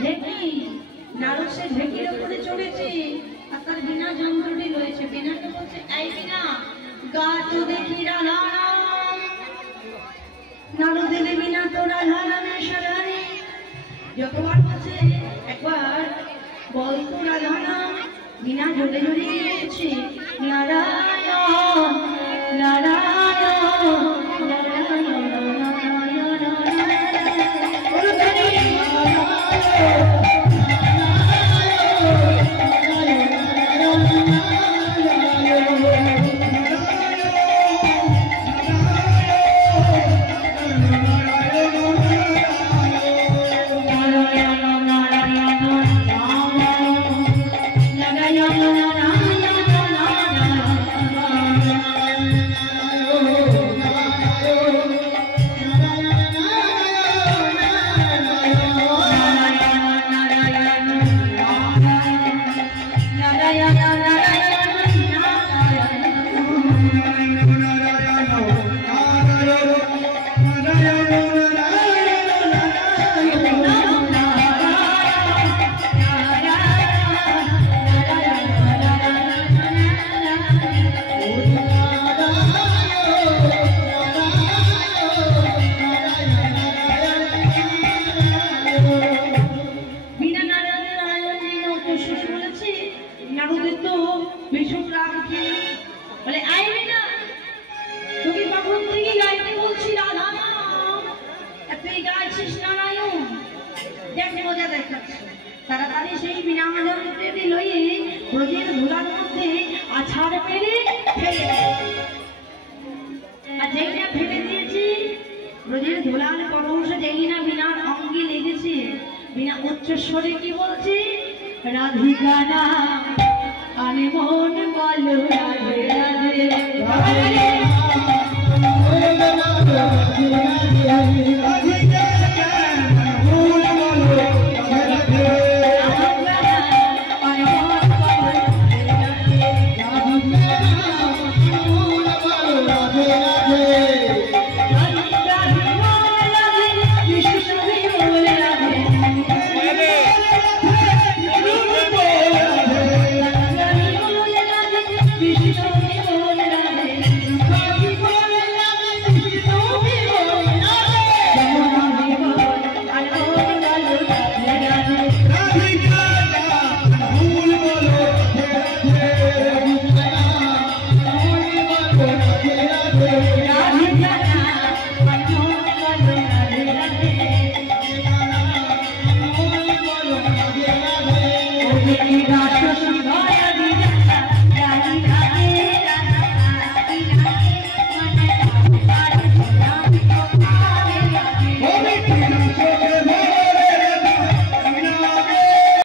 ঢেকি নারদ সে ঢেকির উপরে চলেছে আর তার বিনা যন্ত্রটি রয়েছে। বিনাকে বলছে, এই বিনা গা তো দেখি রাধা নাম। নারদ এলে বিনা তো রাধা নামের সারানি যতবার বলছে একবার বল তো রাধা নাম। বিনা জোরে জোরে গিয়েছে নারায়ণ নারায়ণ নারায়ণ তাড়াতাড়ি সেই বিনা যন্ত্রটি লইয়ে ব্রজের ধুলার মধ্যে আছাড় মেরে ফেলে আর যেই না ফেলে দিয়েছি ব্রজের ধুলার পরশ যেই না বিনার অঙ্গে লেগেছে বিনা উচ্চস্বরে কি বলছে রাধিকা না আনে মন বলো রাধে রাধে Radhe